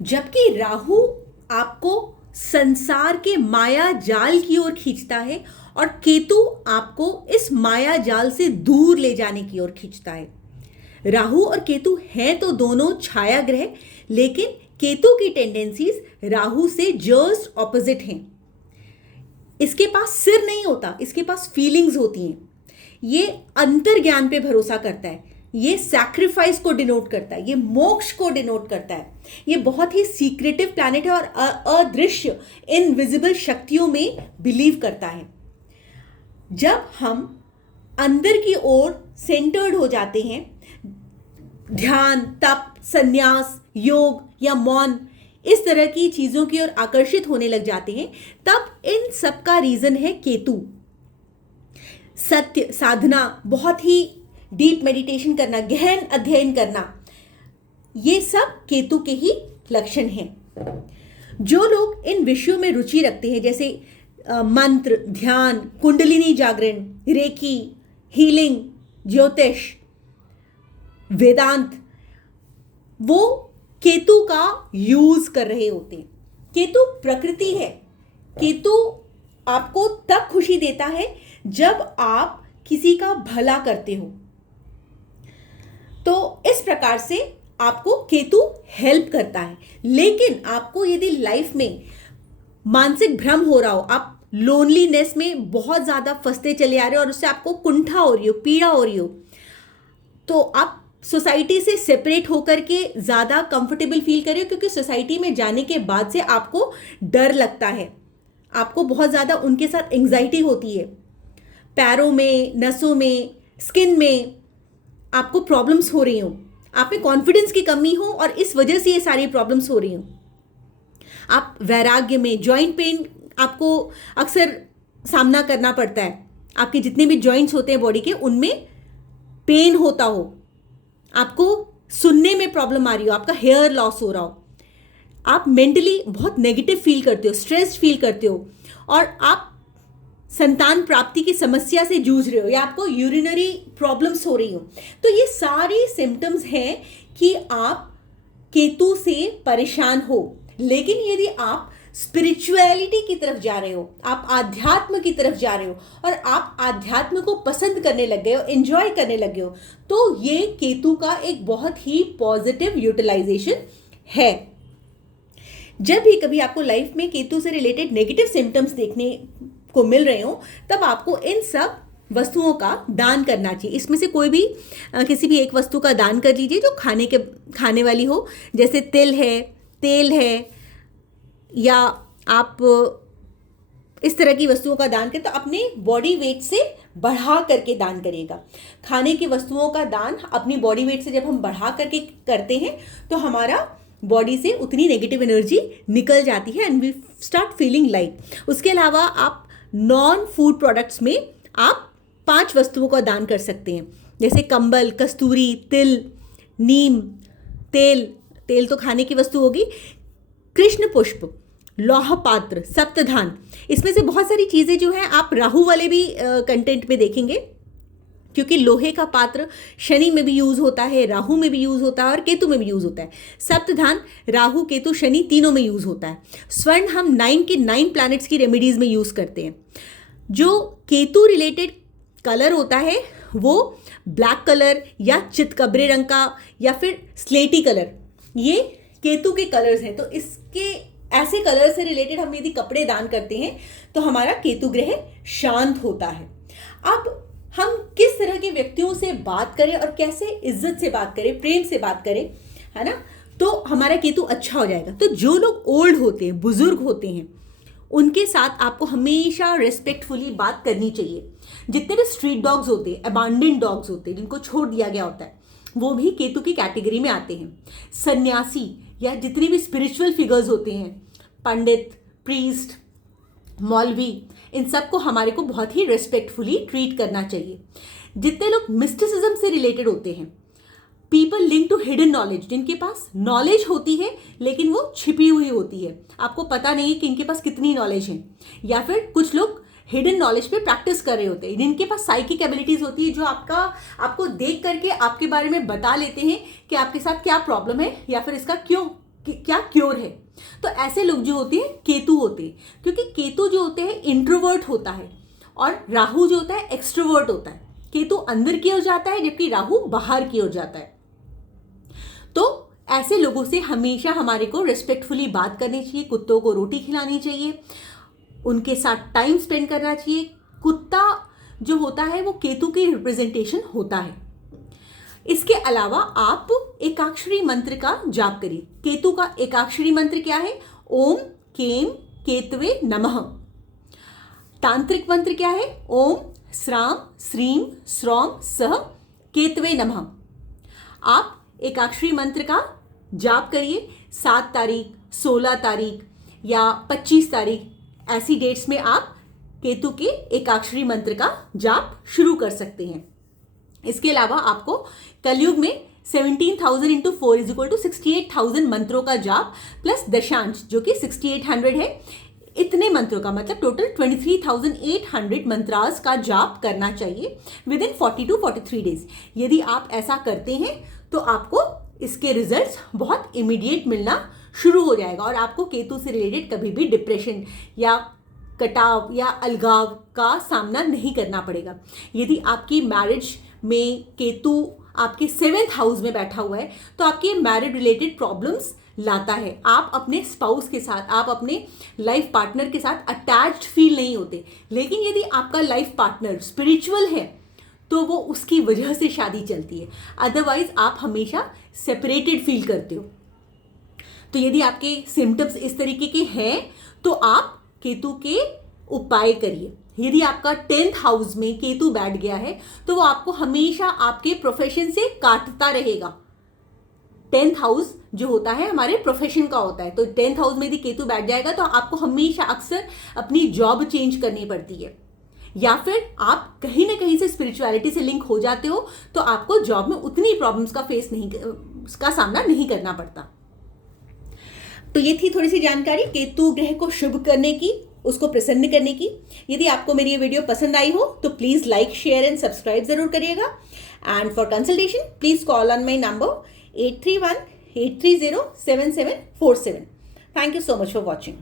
जबकि राहु आपको संसार के माया जाल की ओर खींचता है और केतु आपको इस माया जाल से दूर ले जाने की ओर खींचता है। राहु और केतु हैं तो दोनों छाया ग्रह, लेकिन केतु की टेंडेंसीज राहु से जस्ट ऑपोजिट हैं। इसके पास सिर नहीं होता, इसके पास फीलिंग्स होती हैं। ये अंतर्ज्ञान पे भरोसा करता है, ये सैक्रिफाइस को डिनोट करता है, ये मोक्ष को डिनोट करता है। ये बहुत ही सीक्रेटिव प्लैनेट है और अदृश्य इनविजिबल शक्तियों में बिलीव करता है। जब हम अंदर की ओर सेंटर्ड हो जाते हैं, ध्यान, तप, संन्यास, योग या मौन, इस तरह की चीजों की ओर आकर्षित होने लग जाते हैं, तब इन सब का रीजन है केतु। सत्य, साधना, बहुत ही डीप मेडिटेशन करना, गहन अध्ययन करना, ये सब केतु के ही लक्षण हैं। जो लोग इन विषयों में रुचि रखते हैं, जैसे मंत्र, ध्यान, कुंडलिनी जागरण, रेकी, हीलिंग, ज्योतिष, वेदांत, वो केतु का यूज कर रहे होते हैं। केतु प्रकृति है। केतु आपको तब खुशी देता है जब आप किसी का भला करते हो। तो इस प्रकार से आपको केतु हेल्प करता है। लेकिन आपको यदि लाइफ में मानसिक भ्रम हो रहा हो, आप लोनलीनेस में बहुत ज्यादा फंसते चले आ रहे हो और उससे आपको कुंठा हो रही हो, पीड़ा हो रही हो, तो आप सोसाइटी से सेपरेट होकर के ज़्यादा कंफर्टेबल फील करें, क्योंकि सोसाइटी में जाने के बाद से आपको डर लगता है, आपको बहुत ज़्यादा उनके साथ एंग्जाइटी होती है। पैरों में, नसों में, स्किन में आपको प्रॉब्लम्स हो रही हो, आप में कॉन्फिडेंस की कमी हो और इस वजह से ये सारी प्रॉब्लम्स हो रही हो। आप वैराग्य में, जॉइंट पेन आपको अक्सर सामना करना पड़ता है। आपके जितने भी जॉइंट्स होते हैं बॉडी के, उनमें पेन होता हो, आपको सुनने में प्रॉब्लम आ रही हो, आपका हेयर लॉस हो रहा हो, आप मेंटली बहुत नेगेटिव फील करते हो, स्ट्रेस्ड फील करते हो, और आप संतान प्राप्ति की समस्या से जूझ रहे हो, या आपको यूरिनरी प्रॉब्लम्स हो रही हो, तो ये सारी सिम्टम्स हैं कि आप केतु से परेशान हो। लेकिन यदि आप स्पिरिचुअलिटी की तरफ जा रहे हो, आप आध्यात्म की तरफ जा रहे हो और आप आध्यात्म को पसंद करने लग गए हो, एंजॉय करने लगे हो, तो ये केतु का एक बहुत ही पॉजिटिव यूटिलाइजेशन है। जब भी कभी आपको लाइफ में केतु से रिलेटेड नेगेटिव सिम्टम्स देखने को मिल रहे हो, तब आपको इन सब वस्तुओं का दान करना चाहिए। इसमें से कोई भी किसी भी एक वस्तु का दान कर लीजिए जो खाने वाली हो, जैसे तिल है, तेल है, या आप इस तरह की वस्तुओं का दान करें तो अपने बॉडी वेट से बढ़ा करके दान करिएगा। खाने की वस्तुओं का दान अपनी बॉडी वेट से जब हम बढ़ा करके करते हैं तो हमारा बॉडी से उतनी नेगेटिव एनर्जी निकल जाती है and we start feeling light. उसके अलावा आप नॉन फूड प्रोडक्ट्स में आप 5 वस्तुओं का दान कर सकते हैं, जैसे कंबल, कस्तूरी, तिल, नीम, तेल तो खाने की वस्तु होगी, कृष्ण पुष्प, लौह पात्र, सप्तधान। इसमें से बहुत सारी चीज़ें जो हैं आप राहु वाले भी कंटेंट में देखेंगे, क्योंकि लोहे का पात्र शनि में भी यूज़ होता है, राहु में भी यूज़ होता है और केतु में भी यूज़ होता है। सप्तधान राहु, केतु, शनि तीनों में यूज़ होता है। स्वर्ण हम 9 के 9 प्लैनेट्स की रेमेडीज़ में यूज़ करते हैं। जो केतु रिलेटेड कलर होता है वो ब्लैक कलर या चितकबरे रंग का या फिर स्लेटी कलर, ये केतु के कलर्स हैं। तो इसके ऐसे कलर से रिलेटेड हम यदि कपड़े दान करते हैं तो हमारा केतु ग्रह शांत होता है। अब हम किस तरह के व्यक्तियों से बात करें और कैसे इज्जत से बात करें, प्रेम से बात करें, है ना, तो हमारा केतु अच्छा हो जाएगा। तो जो लोग ओल्ड होते हैं, बुजुर्ग होते हैं, उनके साथ आपको हमेशा रेस्पेक्टफुली बात करनी चाहिए। जितने भी स्ट्रीट डॉग्स होते हैं, अबांडन डॉग्स होते हैं, जिनको छोड़ दिया गया होता है, वो भी केतु की कैटेगरी में आते हैं। सन्यासी या जितने भी स्पिरिचुअल फिगर्स होते हैं, पंडित, प्रीस्ट, मौलवी, इन सबको हमारे को बहुत ही रेस्पेक्टफुली ट्रीट करना चाहिए। जितने लोग मिस्टिसिज्म से रिलेटेड होते हैं, people link to hidden knowledge, जिनके पास नॉलेज होती है लेकिन वो छिपी हुई होती है, आपको पता नहीं है कि इनके पास कितनी नॉलेज है, या फिर कुछ लोग हिडन नॉलेज पे प्रैक्टिस कर रहे होते हैं, जिनके पास साइकिक एबिलिटीज होती है, जो आपको देख करके आपके बारे में बता लेते हैं कि आपके साथ क्या प्रॉब्लम है या फिर इसका क्यों क्या क्योर है। तो ऐसे लोग जो होते हैं केतु होते हैं, क्योंकि केतु जो होते हैं इंट्रोवर्ट होता है और राहु जो होता है एक्सट्रोवर्ट होता है। केतु अंदर की ओर जाता है जबकि राहु बाहर की ओर जाता है। तो ऐसे लोगों से हमेशा हमारे को रिस्पेक्टफुली बात करनी चाहिए, कुत्तों को रोटी खिलानी चाहिए, उनके साथ टाइम स्पेंड करना चाहिए। कुत्ता जो होता है वो केतु की रिप्रेजेंटेशन होता है। इसके अलावा आप एकाक्षरी मंत्र का जाप करिए। केतु का एकाक्षरी मंत्र क्या है? ओम केम केतवे नमः। तांत्रिक मंत्र क्या है? ओम श्राम श्रीम श्रौम सह केतवे नमः। आप एकाक्षरी मंत्र का जाप करिए। 7 तारीख, 16 तारीख या 25 तारीख ऐसी डेट्स में आप केतु के एकाक्षरी मंत्र का जाप शुरू कर सकते हैं। इसके अलावा आपको कलयुग में 17,000 इंटू 4 इज इक्वल टू 68,000 मंत्रों का जाप प्लस दशांश जो कि 6800 है, इतने मंत्रों का मतलब टोटल 23,800 मंत्रास का जाप करना चाहिए विद इन 40 to 43 डेज। यदि आप ऐसा करते हैं तो आपको इसके रिजल्ट्स बहुत इमीडिएट मिलना शुरू हो जाएगा और आपको केतु से रिलेटेड कभी भी डिप्रेशन या कटाव या अलगाव का सामना नहीं करना पड़ेगा। यदि आपकी मैरिज में केतु आपके 7th हाउस में बैठा हुआ है तो आपके मैरिड रिलेटेड प्रॉब्लम्स लाता है। आप अपने स्पाउस के साथ, आप अपने लाइफ पार्टनर के साथ अटैच्ड फील नहीं होते। लेकिन यदि आपका लाइफ पार्टनर स्पिरिचुअल है तो वो उसकी वजह से शादी चलती है, अदरवाइज आप हमेशा सेपरेटेड फील करते हो। तो यदि आपके सिम्टम्स इस तरीके के हैं तो आप केतु के उपाय करिए। यदि आपका 10th हाउस में केतु बैठ गया है तो वो आपको हमेशा आपके प्रोफेशन से काटता रहेगा। 10th हाउस जो होता है हमारे प्रोफेशन का होता है, तो 10th हाउस में यदि केतु बैठ जाएगा तो आपको हमेशा अक्सर अपनी जॉब चेंज करनी पड़ती है, या फिर आप कहीं ना कहीं से स्पिरिचुअलिटी से लिंक हो जाते हो तो आपको जॉब में उतनी प्रॉब्लम्स का सामना नहीं करना पड़ता। तो ये थी थोड़ी सी जानकारी केतु ग्रह को शुभ करने की, उसको प्रसन्न करने की। यदि आपको मेरी ये वीडियो पसंद आई हो तो please like, share and subscribe जरूर करिएगा। And for consultation please call on my number 831-830-7747। Thank you so much for watching.